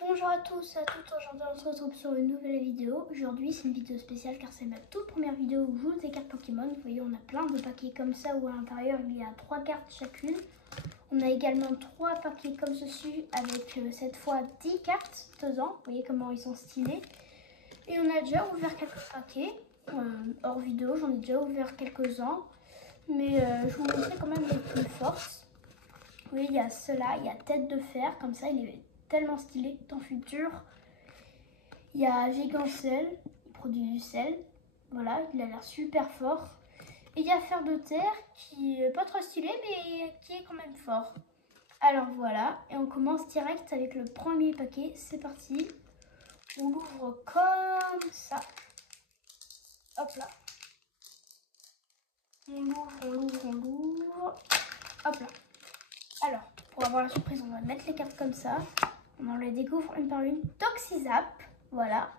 Bonjour à tous et à toutes, aujourd'hui on se retrouve sur une nouvelle vidéo. Aujourd'hui c'est une vidéo spéciale car c'est ma toute première vidéo où je joue des cartes Pokémon. Vous voyez, on a plein de paquets comme ça où à l'intérieur il y a 3 cartes chacune. On a également 3 paquets comme ceci avec cette fois 10 cartes dedans. Vous voyez comment ils sont stylés. Et on a déjà ouvert quelques paquets, hors vidéo j'en ai déjà ouvert quelques-uns. Mais je vous montrer quand même les plus fortes. Vous voyez, il y a cela, il y a tête de fer, comme ça il est tellement stylé dans futur. Il y a Gigancel, il produit du sel, voilà, il a l'air super fort. Et il y a Fer de terre qui est pas trop stylé mais qui est quand même fort. Alors voilà, et on commence direct avec le premier paquet, c'est parti. On l'ouvre comme ça. Hop là. On l'ouvre. Hop là. Alors, pour avoir la surprise, on va mettre les cartes comme ça. On en les découvre une par une. Toxizap, voilà.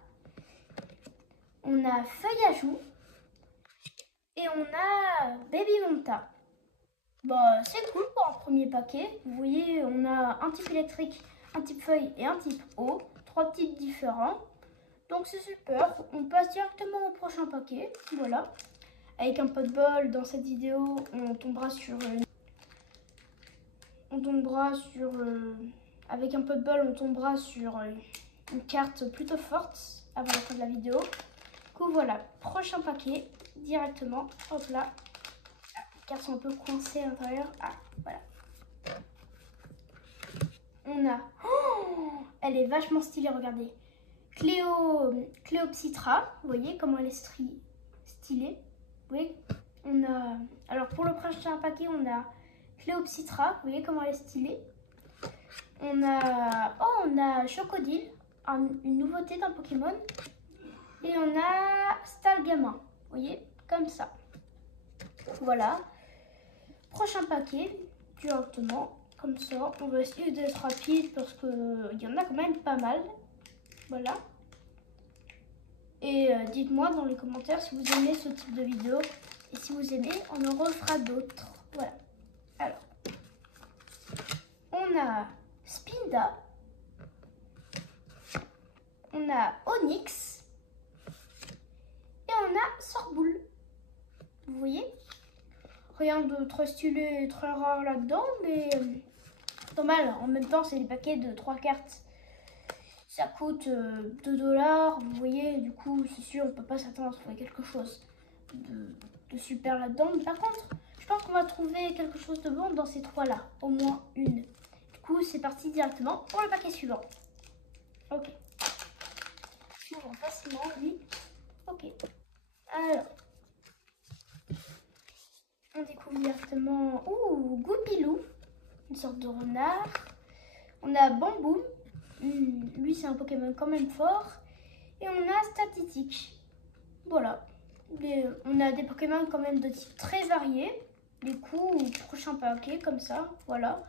On a Feuillajou. Et on a Baby Monta. Bah, c'est cool pour un premier paquet. Vous voyez, on a un type électrique, un type feuille et un type eau. 3 types différents. Donc c'est super. On passe directement au prochain paquet. Voilà. Avec un pot de bol, dans cette vidéo, on tombera sur avec un pot de bol, on tombera sur une carte plutôt forte avant la fin de la vidéo. Du coup, voilà, prochain paquet, directement, hop là. Les cartes sont un peu coincées à l'intérieur. Ah, voilà. On a... Oh, elle est vachement stylée, regardez. Cléopsitra, vous voyez comment elle est stylée. Vous voyez, on a... Alors, pour le prochain paquet, on a Cléopsitra, vous voyez comment elle est stylée. On a Chocodile, une nouveauté d'un Pokémon. Et on a Stalgamin, vous voyez, comme ça. Voilà. Prochain paquet, directement, comme ça. On va essayer d'être rapide parce qu'il y en a quand même pas mal. Voilà. Et dites-moi dans les commentaires si vous aimez ce type de vidéo. Et si vous aimez, on en refera d'autres. Voilà. Alors, on a Spinda. On a Onyx. Et on a Sorboule. Vous voyez? Rien de très stylé et très rare là-dedans, mais normal. En même temps, c'est des paquets de 3 cartes. Ça coûte 2 $. Vous voyez, du coup, c'est sûr, on peut pas s'attendre à trouver quelque chose de super là-dedans. Mais par contre, je pense qu'on va trouver quelque chose de bon dans ces 3-là. Au moins une. Du coup, c'est parti directement pour le paquet suivant. Ok. Je m'ouvre facilement, oui. Ok. Alors. On découvre directement Goupilou, une sorte de renard. On a Bamboum, lui c'est un Pokémon quand même fort. Et on a Statistique. Voilà. On a des Pokémon quand même de type très variés. Du coup, prochain paquet comme ça, voilà.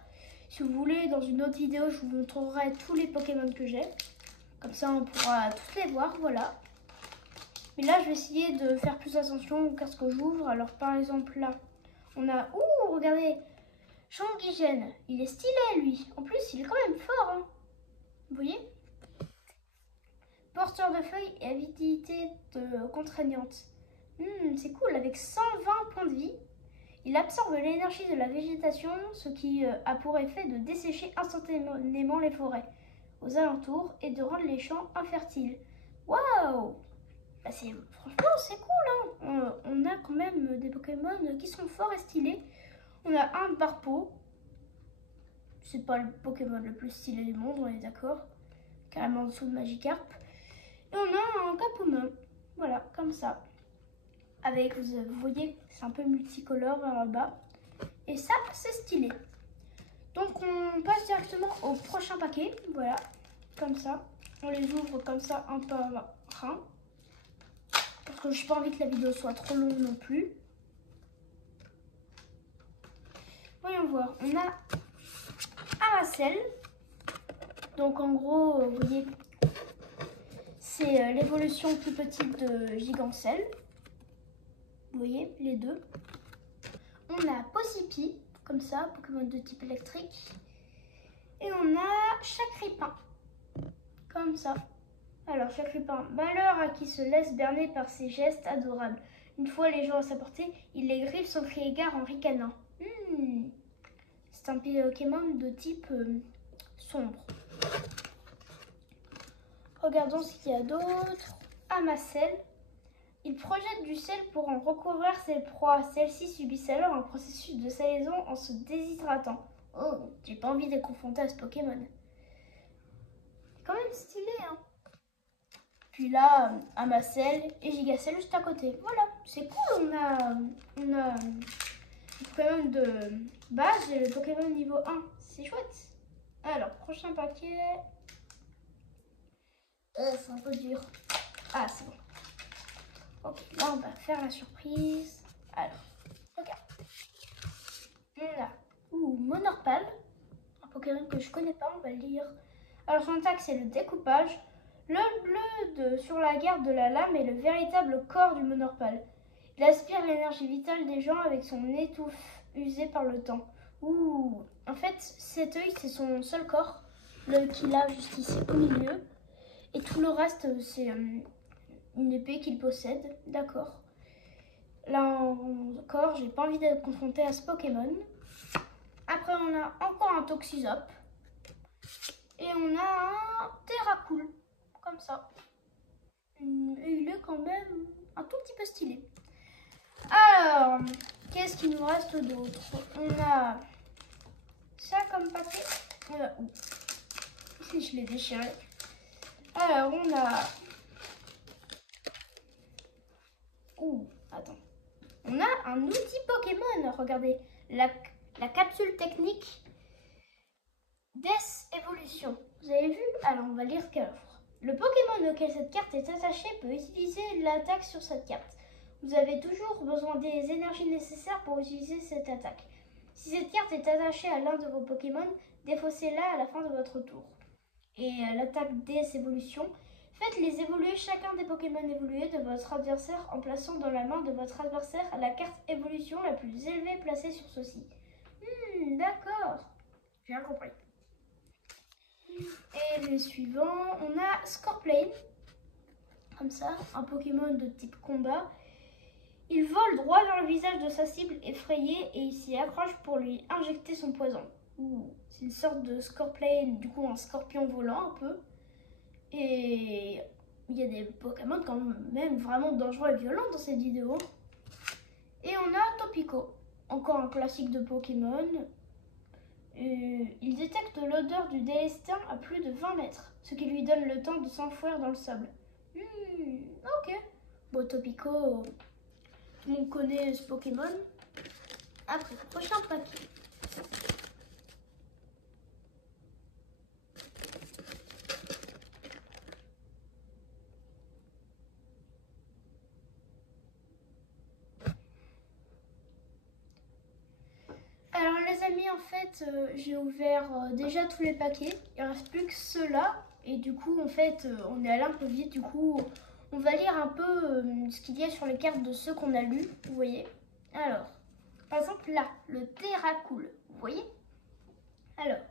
Si vous voulez, dans une autre vidéo, je vous montrerai tous les Pokémon que j'ai. Comme ça, on pourra tous les voir, voilà. Mais là, je vais essayer de faire plus attention aux cartes que j'ouvre. Alors, par exemple, là, on a... Ouh, regardez, Changuigène. Il est stylé, lui. En plus, il est quand même fort, hein. Vous voyez? Porteur de feuilles et avidité contraignante. C'est cool, avec 120 points de vie. Il absorbe l'énergie de la végétation, ce qui a pour effet de dessécher instantanément les forêts aux alentours et de rendre les champs infertiles. Waouh! Bah franchement, c'est cool, hein. On a quand même des Pokémon qui sont forts et stylés. On a un Barpo. C'est pas le Pokémon le plus stylé du monde, on est d'accord. Carrément en dessous de Magikarp. Et on a un Capomin. Voilà, comme ça. Avec, vous voyez, c'est un peu multicolore vers le bas. Et ça, c'est stylé. Donc, on passe directement au prochain paquet. Voilà, comme ça. On les ouvre comme ça, un par un. Parce que je n'ai pas envie que la vidéo soit trop longue non plus. Voyons voir. On a Aracel. Donc en gros, vous voyez, c'est l'évolution plus petite de Gigancel. Vous voyez, les deux. On a Possipi, comme ça, Pokémon de type électrique. Et on a Chacripin. comme ça. Alors, chaque lupin, malheur à qui se laisse berner par ses gestes adorables. Une fois les gens à sa portée, il les griffe sans crier gare en ricanant. C'est un Pokémon de type sombre. Regardons ce qu'il y a d'autre. Amasel. Il projette du sel pour en recouvrir ses proies. Celles-ci subissent alors un processus de salaison en se déshydratant. Oh, j'ai pas envie d'être confronté à ce Pokémon. Quand même stylé, hein. Puis là, Amasel et Gigacel juste à côté. Voilà, c'est cool, on a le Pokémon de base et le Pokémon niveau 1. C'est chouette. Alors, prochain paquet. C'est un peu dur. Ah, c'est bon. Ok, là on va faire la surprise. Alors, regarde. On a Monorpal, un Pokémon que je connais pas, on va le lire. Alors son attaque c'est le découpage. L'œil bleu sur la garde de la lame est le véritable corps du Monorpal. Il aspire l'énergie vitale des gens avec son étouffe usé par le temps. En fait cet œil c'est son seul corps, l'œil qu'il a juste ici au milieu. Et tout le reste c'est une épée qu'il possède, d'accord. Là encore, j'ai pas envie d'être confrontée à ce Pokémon. Après, on a encore un Toxizop. Et on a un Terracool, comme ça. Et il est quand même un tout petit peu stylé. Alors, qu'est-ce qu'il nous reste d'autre? On a ça comme papier. Je l'ai déchiré. Alors, on a... Attends. On a un outil Pokémon. Regardez, la capsule technique Death Evolution. Vous avez vu? Alors, on va lire ce qu'elle offre. Le Pokémon auquel cette carte est attachée peut utiliser l'attaque sur cette carte. Vous avez toujours besoin des énergies nécessaires pour utiliser cette attaque. Si cette carte est attachée à l'un de vos Pokémon, défaussez-la à la fin de votre tour. Et l'attaque Death Evolution. Faites-les évoluer chacun des Pokémon évolués de votre adversaire en plaçant dans la main de votre adversaire la carte évolution la plus élevée placée sur ceci. D'accord. J'ai bien compris. Et les suivants, on a Scorplane. Comme ça, un Pokémon de type combat. Il vole droit vers le visage de sa cible effrayée et il s'y accroche pour lui injecter son poison. C'est une sorte de Scorplane, du coup un scorpion volant un peu. Et il y a des Pokémon quand même vraiment dangereux et violents dans cette vidéo. Et on a Topico, encore un classique de Pokémon. Il détecte l'odeur du délestin à plus de 20 mètres, ce qui lui donne le temps de s'enfouir dans le sable. Ok. Bon, Topico, tout le monde connaît ce Pokémon. Après, prochain paquet. Alors les amis, en fait, j'ai ouvert déjà tous les paquets. Il ne reste plus que ceux-là. Et du coup, en fait, on est allé un peu vite. Du coup, on va lire un peu ce qu'il y a sur les cartes de ceux qu'on a lus. Vous voyez? Alors, par exemple là, le Terracool. Vous voyez? Alors,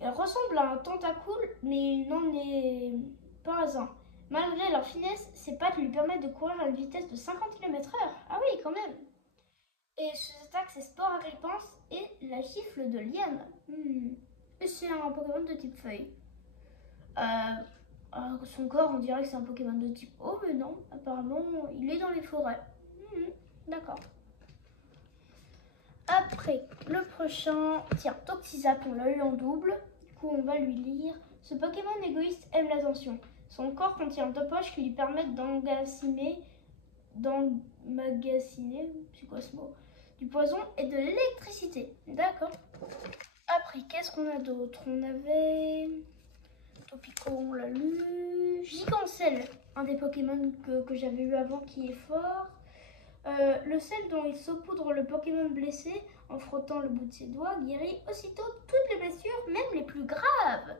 il ressemble à un tentacool, mais il n'en est pas un. Malgré leur finesse, ses pattes lui permettent de courir à une vitesse de 50 km/h. Ah oui, quand même! Et ses attaques, c'est sport agrippance et la gifle de liane. Et c'est un Pokémon de type feuille. Son corps, on dirait que c'est un Pokémon de type eau, mais non, apparemment, il est dans les forêts. D'accord. Après, le prochain, tiens, Toxizap, on l'a eu en double. Du coup, on va lui lire. Ce Pokémon égoïste aime l'attention. Son corps contient 2 poches qui lui permettent d'emmagasiner, c'est quoi ce mot? Du poison et de l'électricité. D'accord. Après, qu'est-ce qu'on a d'autre? On avait Topico, on l'a lu. Gigancel, un des Pokémon que j'avais eu avant qui est fort. Le sel dont il saupoudre le Pokémon blessé en frottant le bout de ses doigts guérit aussitôt toutes les blessures, même les plus graves.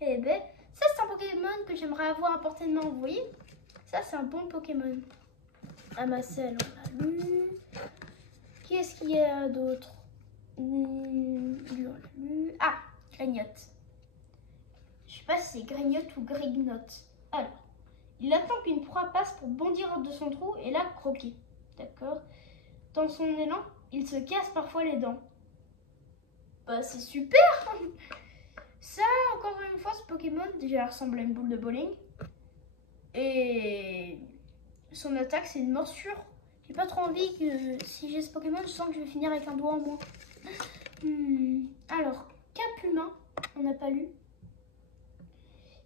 Eh ben, ça c'est un Pokémon que j'aimerais avoir à portée de main, vous voyez? Ça c'est un bon Pokémon. Amasel, on l'a lu. Qu'est-ce qu'il y a d'autre? Lui, on l'a lu. Ah, Cagnotte. Je sais pas si c'est grignote ou grignote. Alors, il attend qu'une proie passe pour bondir hors de son trou et la croquer. D'accord. Dans son élan, il se casse parfois les dents. Bah c'est super. Ça, encore une fois, ce Pokémon déjà ressemble à une boule de bowling. Et son attaque, c'est une morsure. J'ai pas trop envie que si j'ai ce Pokémon, je sens que je vais finir avec un doigt en moins. Alors, Cap Humain, on n'a pas lu.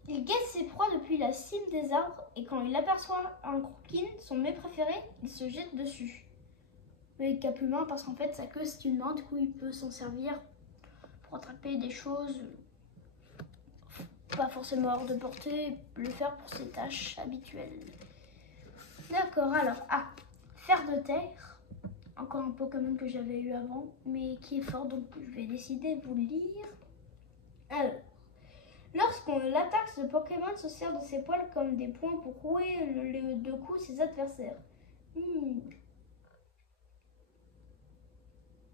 Il guette ses proies depuis la cime des arbres et quand il aperçoit un Crookin, son mets préféré, il se jette dessus. Mais Cap Humain, parce qu'en fait, sa queue c'est une main, du coup il peut s'en servir pour attraper des choses pas forcément hors de portée, le faire pour ses tâches habituelles. D'accord, alors, Fer de terre, encore un Pokémon que j'avais eu avant, mais qui est fort, donc je vais décider de vous le lire. Alors, lorsqu'on l'attaque, ce Pokémon se sert de ses poils comme des poings pour rouer les deux coups ses adversaires.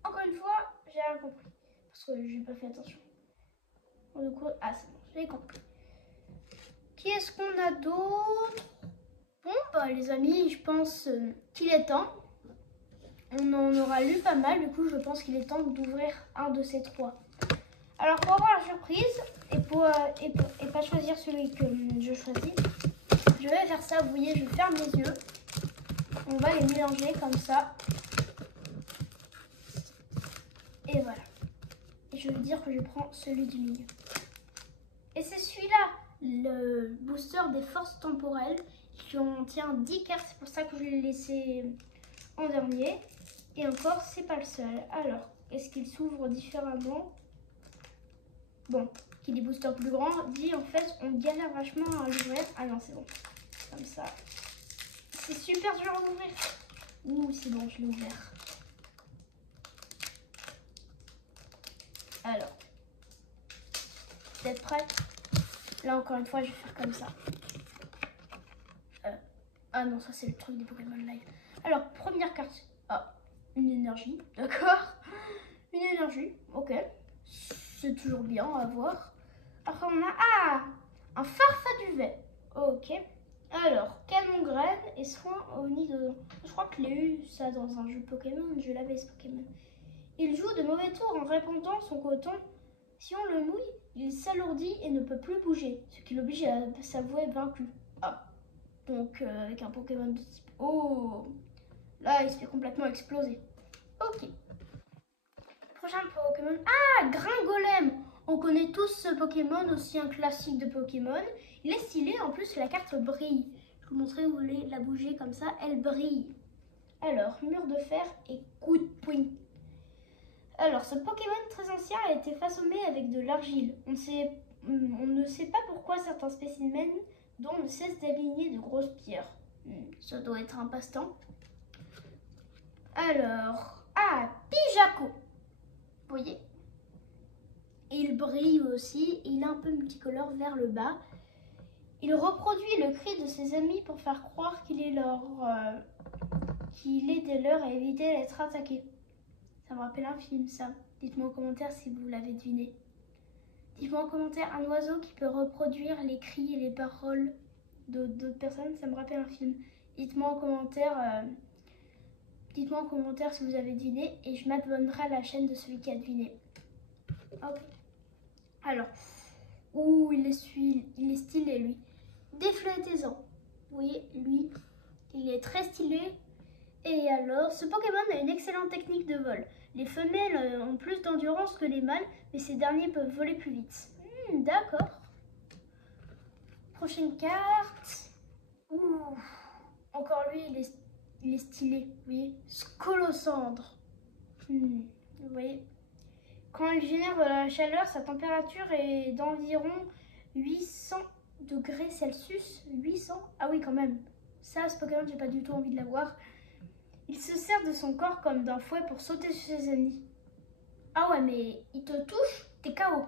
Encore une fois, j'ai rien compris, parce que j'ai pas fait attention. Du coup, c'est bon, j'ai compris. Qui est-ce qu'on a d'autre? Bon, bah les amis, je pense qu'il est temps. On en aura lu pas mal, du coup je pense qu'il est temps d'ouvrir un de ces trois. Alors pour avoir la surprise et pas choisir celui que je choisis, je vais faire ça, vous voyez, je ferme les yeux. On va les mélanger comme ça. Et voilà. Et je veux dire que je prends celui du milieu. Et c'est celui-là, le booster des forces temporelles, qui en tient 10 cartes, c'est pour ça que je l'ai laissé en dernier. Et encore, c'est pas le seul. Alors, est-ce qu'il s'ouvre différemment? Bon, qui dit booster plus grand, dit en fait, on galère vachement à l'ouvrir. Ah non, c'est bon. Comme ça. C'est super dur à ouvrir. Ouh, c'est bon, je l'ai ouvert. Alors, vous êtes prêts? Là, encore une fois, je vais faire comme ça. Ah non, ça c'est le truc des Pokémon Live. Alors, première carte. Une énergie, d'accord. Une énergie, ok. C'est toujours bien à voir. Après, on a un Farfaduvet. Ok. Alors, canon graine et soin au nid de... Je crois que je l'ai eu ça dans un jeu Pokémon. Je l'avais ce Pokémon. Il joue de mauvais tours en répandant son coton. Si on le mouille, il s'alourdit et ne peut plus bouger, ce qui l'oblige à s'avouer vaincu. Donc avec un Pokémon de type... Oh, là, il se fait complètement exploser. Ok. Prochain Pokémon. Gringolem. On connaît tous ce Pokémon, aussi un classique de Pokémon. Il est stylé, en plus la carte brille. Je vais vous montrer où vous voulez la bouger comme ça, elle brille. Alors, mur de fer et coup de poing. Alors, ce Pokémon très ancien a été façonné avec de l'argile. On ne sait pas pourquoi certains spécimens dont ne cessent d'aligner de grosses pierres. Ça doit être un passe-temps. Alors, Pijaco. Vous voyez? Il brille aussi, il est un peu multicolore vers le bas. Il reproduit le cri de ses amis pour faire croire qu'il est des leurs et éviter d'être attaqué. Ça me rappelle un film, ça. Dites-moi en commentaire si vous l'avez deviné. Dites-moi en commentaire un oiseau qui peut reproduire les cris et les paroles d'autres personnes. Ça me rappelle un film. Dites-moi en commentaire si vous avez deviné et je m'abonnerai à la chaîne de celui qui a deviné. Ok. Alors, il est stylé lui. Déflétez-en. Vous voyez, lui, il est très stylé. Et alors, ce Pokémon a une excellente technique de vol. Les femelles ont plus d'endurance que les mâles, mais ces derniers peuvent voler plus vite. D'accord. Prochaine carte. Encore lui, il est stylé. Vous voyez, Scolosandre. Vous voyez, quand il génère de la chaleur, sa température est d'environ 800 degrés Celsius. 800? Ah oui, quand même. Ça, ce Pokémon, j'ai pas du tout envie de l'avoir. Il se sert de son corps comme d'un fouet pour sauter sur ses ennemis. Ah ouais, mais il te touche, t'es KO.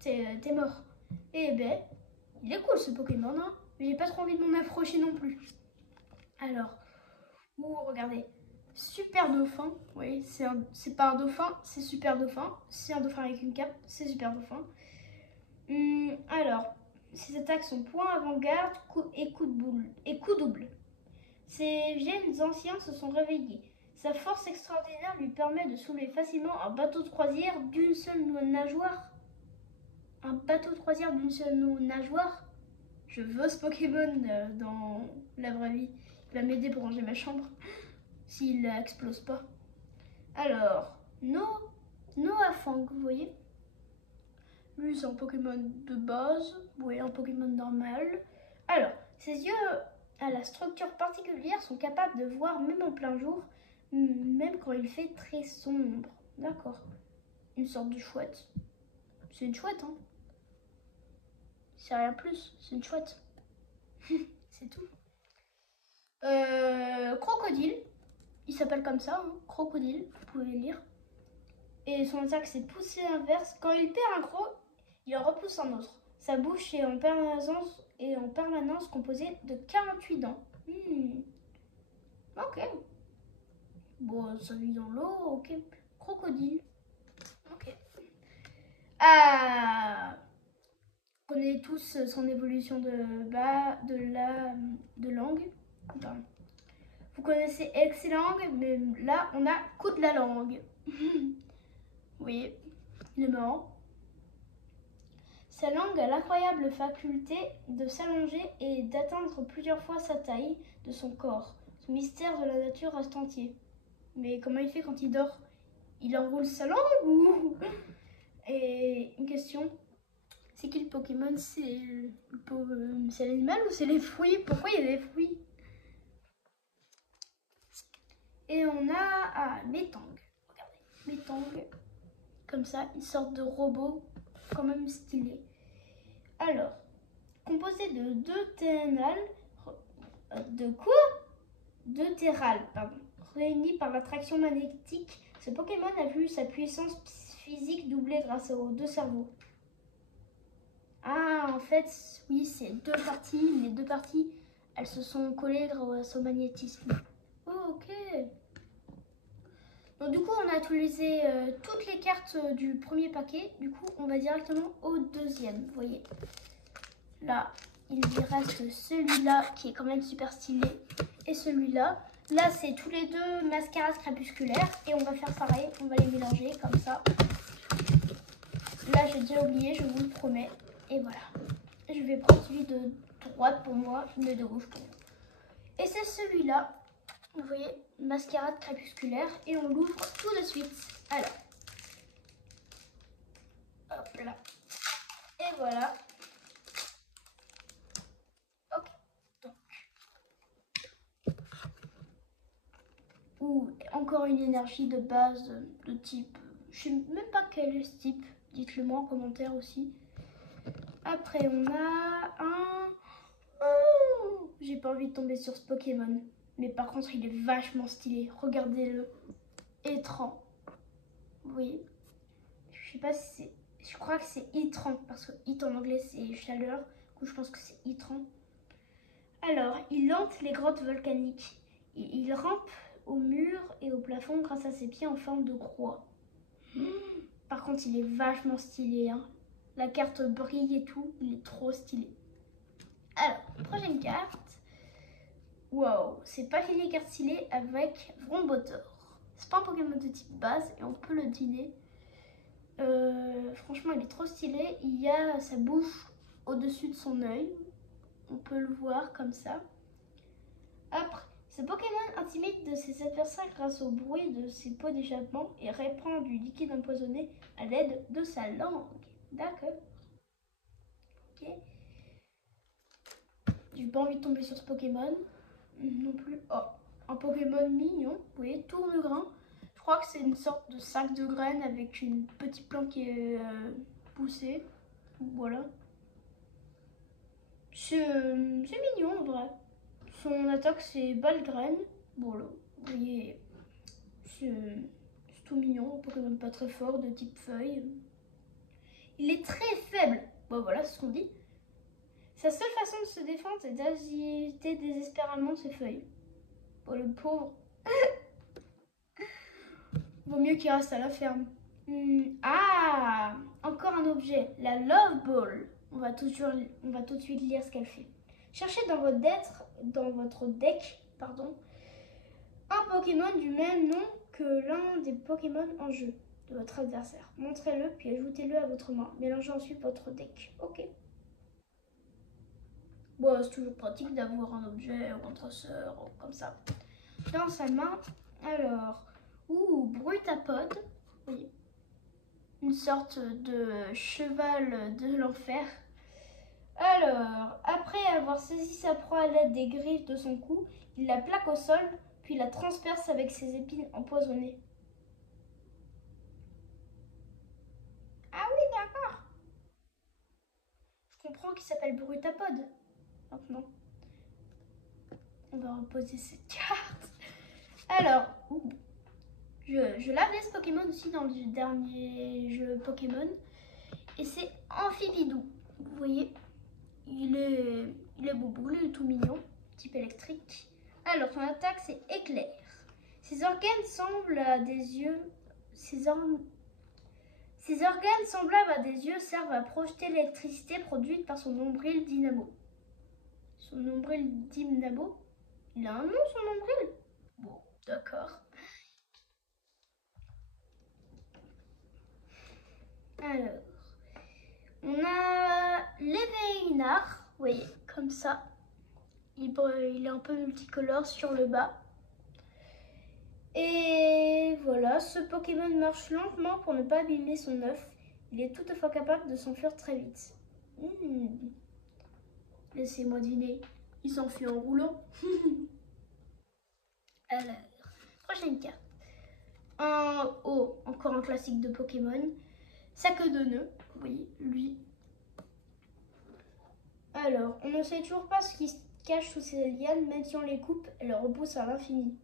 T'es mort. Eh ben, il est cool ce Pokémon, hein. Mais j'ai pas trop envie de m'en approcher non plus. Alors, regardez. Super dauphin. Oui, c'est pas un dauphin, c'est super dauphin. C'est un dauphin avec une cape, c'est super dauphin. Alors, Ses attaques sont point avant-garde et coup double. Ses gènes anciens se sont réveillés. Sa force extraordinaire lui permet de soulever facilement un bateau de croisière d'une seule nageoire. Un bateau de croisière d'une seule nageoire. Je veux ce Pokémon dans la vraie vie. Il va m'aider pour ranger ma chambre s'il explose pas. Alors, Noafang, vous voyez. Lui, c'est un Pokémon de base. Vous voyez, un Pokémon normal. Alors, ses yeux à la structure particulière sont capables de voir même en plein jour, même quand il fait très sombre. D'accord. Une sorte de chouette. C'est une chouette, hein. C'est rien plus, c'est une chouette. C'est tout. Crocodile. Il s'appelle comme ça, hein. Crocodile, vous pouvez le lire. Et son attaque, c'est poussée inverse. Quand il perd un croc, il en repousse un autre. Sa bouche est en permanence composée de 48 dents. Ok. Bon, ça vit dans l'eau, ok. Crocodile. Ok. Ah, on connaît tous son évolution de langue. Pardon. Vous connaissez Excellang, mais là, on a coup de la langue. Oui, il est marrant. Sa langue a l'incroyable faculté de s'allonger et d'atteindre plusieurs fois sa taille de son corps. Ce mystère de la nature reste entier. Mais comment il fait quand il dort? Il enroule sa langue ou... Et une question, c'est qui le Pokémon? C'est l'animal ou c'est les fruits? Pourquoi il y a des fruits? Et on a Metang. Regardez, Metang. Comme ça, une sorte de robot quand même stylé. Alors, composé de deux terrales, réunis par l'attraction magnétique, ce Pokémon a vu sa puissance physique doubler grâce aux deux cerveaux. Ah, en fait, oui, c'est deux parties. Les deux parties, elles se sont collées grâce au magnétisme. Oh, ok. Donc du coup, on a utilisé toutes les cartes du premier paquet. Du coup, on va directement au deuxième. Vous voyez, là, il lui reste celui-là qui est quand même super stylé. Et celui-là. Là, c'est tous les deux mascarades crépusculaires. Et on va faire pareil. On va les mélanger comme ça. Là, j'ai déjà oublié, je vous le promets. Et voilà. Je vais prendre celui de droite pour moi, celui de gauche pour moi. Et c'est celui-là. Vous voyez, mascarade crépusculaire. Et on l'ouvre tout de suite. Alors. Hop là. Et voilà. Ok. Donc. Ouh, encore une énergie de base de type. Je sais même pas quel est ce type. Dites-le moi en commentaire aussi. Après, on a un... Oh, j'ai pas envie de tomber sur ce Pokémon. Mais par contre, il est vachement stylé. Regardez-le. Étrange. Vous voyez? Je sais pas si c'est... Je crois que c'est Itran. Parce que It en anglais, c'est chaleur. Du coup, je pense que c'est Itran. Alors, il hante les grottes volcaniques. Il rampe au mur et au plafond grâce à ses pieds en forme de croix. Par contre, il est vachement stylé, hein. La carte brille et tout, il est trop stylé. Alors, prochaine carte. Wow, c'est pas fini carte stylée avec Vrombotor. C'est pas un Pokémon de type base et on peut le dîner. Franchement, il est trop stylé. Il y a sa bouche au-dessus de son œil. On peut le voir comme ça. Après, ce Pokémon intimide de ses adversaires grâce au bruit de ses pots d'échappement et répand du liquide empoisonné à l'aide de sa langue. D'accord. Ok. J'ai pas envie de tomber sur ce Pokémon. Non plus. Oh, un Pokémon mignon. Vous voyez, tourne-grain. Je crois que c'est une sorte de sac de graines avec une petite plante qui est poussée. Voilà. C'est mignon en vrai. Son attaque c'est balle graine. Voilà. Vous voyez, c'est tout mignon. Un Pokémon pas très fort de type feuille. Il est très faible. Bon voilà, c'est ce qu'on dit. Sa seule façon de se défendre, c'est d'agiter désespérément ses feuilles. Oh le pauvre. Vaut mieux qu'il reste à la ferme. Ah, encore un objet, la Love Ball. On va tout de suite lire ce qu'elle fait. Cherchez dans votre deck, un Pokémon du même nom que l'un des Pokémon en jeu de votre adversaire. Montrez-le, puis ajoutez-le à votre main. Mélangez ensuite votre deck. Ok. Bon, c'est toujours pratique d'avoir un objet ou un traceur comme ça dans sa main. Alors, Brutapod, oui, une sorte de cheval de l'enfer. Alors, après avoir saisi sa proie à l'aide des griffes de son cou, il la plaque au sol, puis la transperce avec ses épines empoisonnées. Ah oui, d'accord. Je comprends qu'il s'appelle Brutapod. Maintenant, on va reposer cette carte. Alors, je l'avais ce Pokémon aussi dans le dernier jeu Pokémon. Et c'est Amphibidou. Vous voyez, il est beau, il est tout mignon, type électrique. Alors, son attaque, c'est éclair. Ses organes semblent à des yeux. Ses organes semblables à des yeux servent à projeter l'électricité produite par son nombril dynamo. Son nombril dynamo? Il a un nom, son nombril? Bon, d'accord. Alors, on a l'Évéinard, vous voyez, comme ça. Il est un peu multicolore sur le bas. Et voilà, ce Pokémon marche lentement pour ne pas abîmer son œuf. Il est toutefois capable de s'enfuir très vite. Laissez-moi deviner, il s'enfuit en roulant. Alors, prochaine carte. Encore un classique de Pokémon. Sac de nœud, oui, lui. Alors, on ne sait toujours pas ce qui se cache sous ces lianes, même si on les coupe, elles repoussent à l'infini.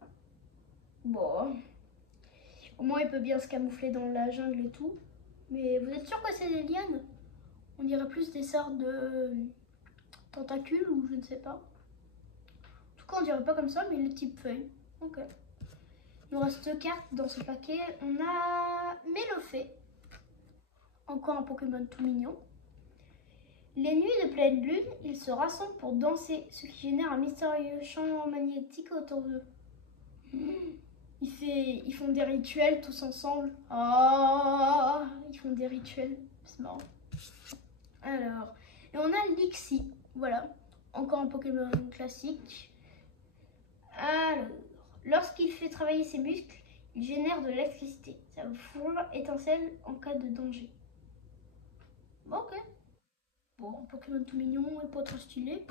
Bon, au moins il peut bien se camoufler dans la jungle et tout. Mais vous êtes sûr que c'est des lianes? On dirait plus des sortes de tentacules ou je ne sais pas. En tout cas, on dirait pas comme ça, mais le type feuille. Ok. Il nous reste 2 cartes dans ce paquet. On a Mélofée. Encore un Pokémon tout mignon. Les nuits de pleine lune, ils se rassemblent pour danser, ce qui génère un mystérieux champ magnétique autour d'eux. Ils font des rituels tous ensemble. Oh, ils font des rituels, c'est marrant. Alors, et on a Lixie, voilà, encore un Pokémon classique. Alors, lorsqu'il fait travailler ses muscles, il génère de l'électricité. Sa fourre étincelle en cas de danger. Ok. Bon, Pokémon tout mignon et pas trop stylé.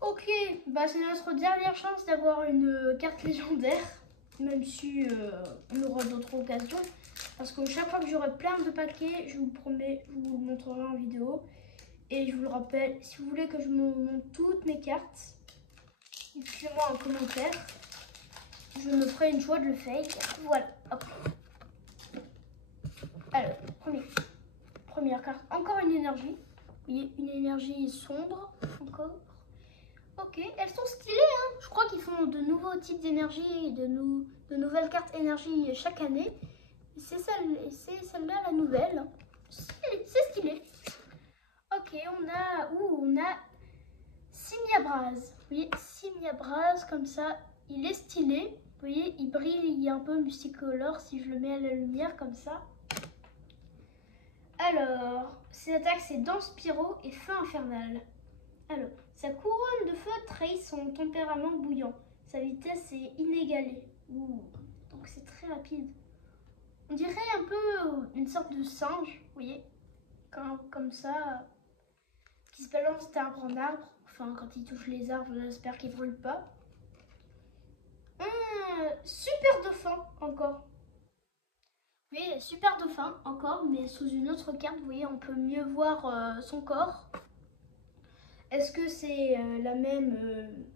Ok, bah c'est notre dernière chance d'avoir une carte légendaire. Même si on aura d'autres occasions. Parce que chaque fois que j'aurai plein de paquets, je vous promets, je vous le montrerai en vidéo. Et je vous le rappelle, si vous voulez que je me montre toutes mes cartes, écrivez-moi en commentaire. Je me ferai une joie de le faire. Voilà, hop. Alors, première carte, encore une énergie. Vous voyez, une énergie sombre, encore. Ok, elles sont stylées, hein. Je crois qu'ils font de nouveaux types d'énergie, de nouvelles cartes énergie chaque année. C'est celle-là la nouvelle. C'est stylé. Ok, on a Simiabraz. Vous voyez, Simiabraz comme ça, il est stylé. Vous voyez, il brille, il est un peu multicolore si je le mets à la lumière comme ça. Alors, ses attaques c'est Danse Pyro et Feu Infernal. Alors, sa couronne de feu trahit son tempérament bouillant. Sa vitesse est inégalée. Donc c'est très rapide. On dirait un peu une sorte de singe, vous voyez, comme ça, qui se balance d'arbre en arbre. Enfin, quand il touche les arbres, j'espère qu'il ne brûle pas. Super dauphin, encore. Oui, super dauphin, encore, mais sous une autre carte, vous voyez, on peut mieux voir son corps. Est-ce que c'est la même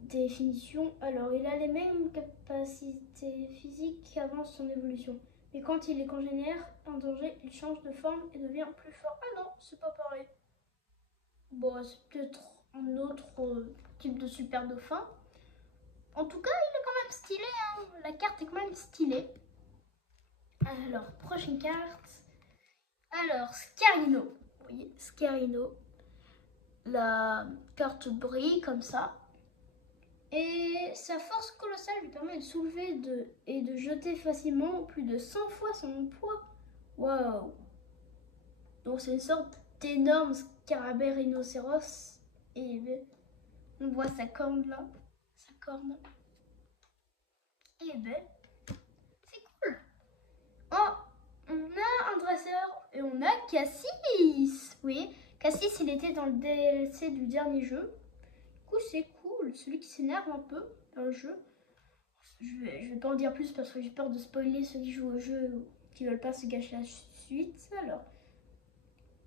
définition? Alors, il a les mêmes capacités physiques qu'avant son évolution. Mais quand il est congénère, en danger, il change de forme et devient plus fort. Ah non, c'est pas pareil. Bon, c'est peut-être un autre type de super dauphin. En tout cas, il est quand même stylé, hein. La carte est quand même stylée. Alors, prochaine carte. Alors, Scarino. voyez, Scarino. La carte brille comme ça. Et sa force colossale lui permet de soulever et de jeter facilement plus de 100 fois son poids. Waouh! Donc c'est une sorte d'énorme scarabée rhinocéros. Et on voit sa corne là. Sa corne. Et ben, c'est cool. Oh, on a un dresseur et on a Cassis. Oui, Cassis, il était dans le DLC du dernier jeu. Du coup, c'est cool. Celui qui s'énerve un peu dans le jeu. Je vais pas en dire plus parce que j'ai peur de spoiler ceux qui jouent au jeu ou qui veulent pas se gâcher la suite. Alors,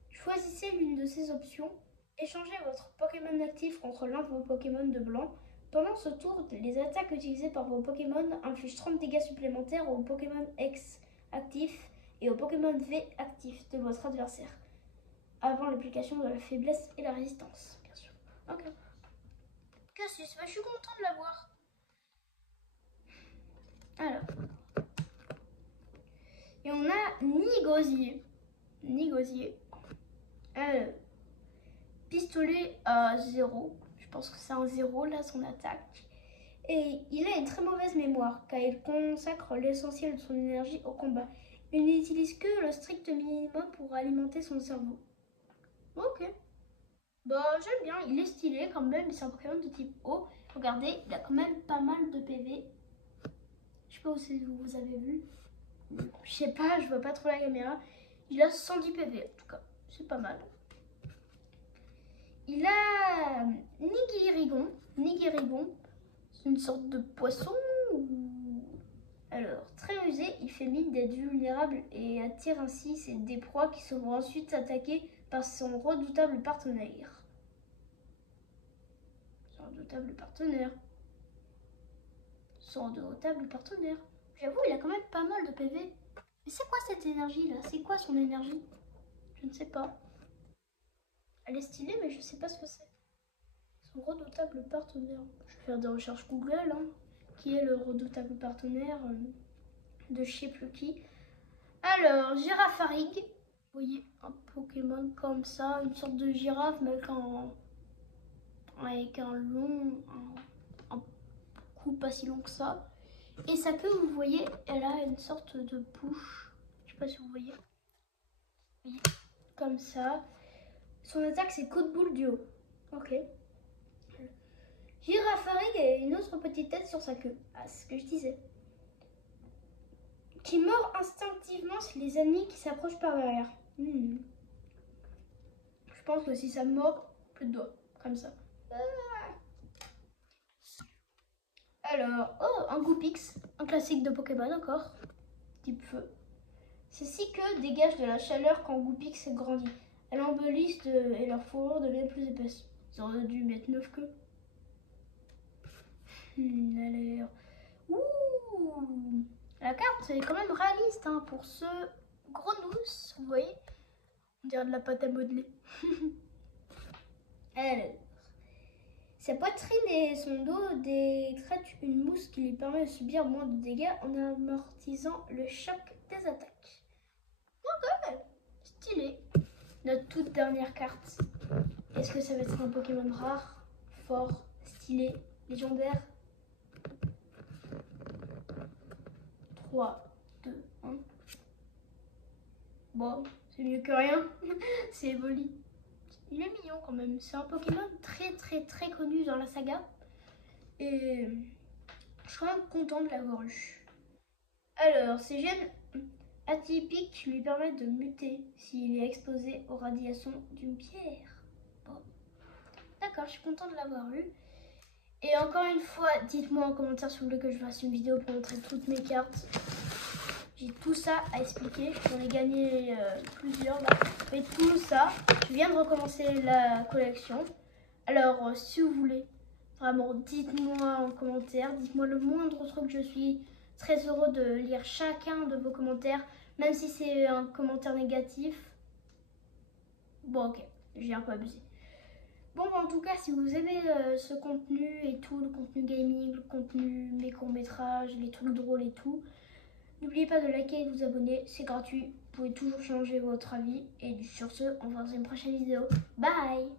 choisissez l'une de ces options. Échangez votre Pokémon actif contre l'un de vos Pokémon de blanc. Pendant ce tour, les attaques utilisées par vos Pokémon infligent 30 dégâts supplémentaires aux Pokémon X actifs et aux Pokémon V actifs de votre adversaire, avant l'application de la faiblesse et la résistance, bien sûr. Ok. Cassis, je suis content de l'avoir. Alors. Et on a Nigosier. Nigosier. Pistolet à 0. Je pense que c'est un 0 là, son attaque. Et il a une très mauvaise mémoire, car il consacre l'essentiel de son énergie au combat. Il n'utilise que le strict minimum pour alimenter son cerveau. Ok. Bah j'aime bien, il est stylé quand même, c'est un Pokémon de type eau. Regardez, il a quand même pas mal de PV. Je sais pas si vous avez vu. Je sais pas, je vois pas trop la caméra. Il a 110 PV en tout cas, c'est pas mal. Il a Nigirigon. Nigirigon, c'est une sorte de poisson. Alors, très rusé, il fait mine d'être vulnérable et attire ainsi des proies qui seront ensuite attaquées par son redoutable partenaire. Son redoutable partenaire. Son redoutable partenaire. J'avoue, il a quand même pas mal de PV. Mais c'est quoi cette énergie là? C'est quoi son énergie? Je ne sais pas. Elle est stylée, mais je ne sais pas ce que c'est. Son redoutable partenaire. Je vais faire des recherches Google. Hein. Qui est le redoutable partenaire de je sais plus qui. Alors, Girafarig. Vous voyez, un Pokémon comme ça. Une sorte de girafe, mais avec un long... un cou pas si long que ça. Et sa queue, vous voyez, elle a une sorte de bouche. Je sais pas si vous voyez. Oui. Comme ça. Son attaque, c'est coup de boule du haut. Ok. Girafarig a une autre petite tête sur sa queue. Ah, c'est ce que je disais. Qui mord instinctivement les ennemis qui s'approchent par derrière. Je pense que si ça mord, plus de doigts. Comme ça. Alors, oh, un Goupix. Un classique de Pokémon encore. Type feu. Ceci que dégage de la chaleur quand Goupix grandit. Elle embellissent et leur fourrure devient plus épaisse. Ils auraient dû mettre 9 queues. Elle a l'air... Ouh! La carte est quand même réaliste hein, pour ce grenousse, vous voyez. On dirait de la pâte à modeler. Alors, sa poitrine et son dos décrètent une mousse qui lui permet de subir moins de dégâts en amortissant le choc des attaques. Ok, stylé. Notre toute dernière carte. Est-ce que ça va être un Pokémon rare, fort, stylé, légendaire? 3, 2, 1. Bon, c'est mieux que rien. C'est Evoli. Il est mignon quand même. C'est un Pokémon très connu dans la saga. Et je suis quand même content de l'avoir eu. Alors, ces gènes atypiques lui permettent de muter s'il est exposé aux radiations d'une pierre. Bon. D'accord, je suis content de l'avoir eu. Et encore une fois, dites-moi en commentaire si vous voulez que je fasse une vidéo pour montrer toutes mes cartes. J'ai tout ça à expliquer. J'en ai gagné plusieurs là. Mais tout ça, je viens de recommencer la collection. Alors, si vous voulez, vraiment, dites-moi en commentaire. Dites-moi le moindre truc. Je suis très heureux de lire chacun de vos commentaires. Même si c'est un commentaire négatif. Bon, ok, j'ai un peu abusé. Bon, en tout cas, si vous aimez ce contenu et tout, le contenu gaming, le contenu, mes courts-métrages, les trucs drôles et tout, n'oubliez pas de liker et de vous abonner, c'est gratuit. pouvez toujours changer votre avis. Et sur ce, on se voit dans une prochaine vidéo. Bye!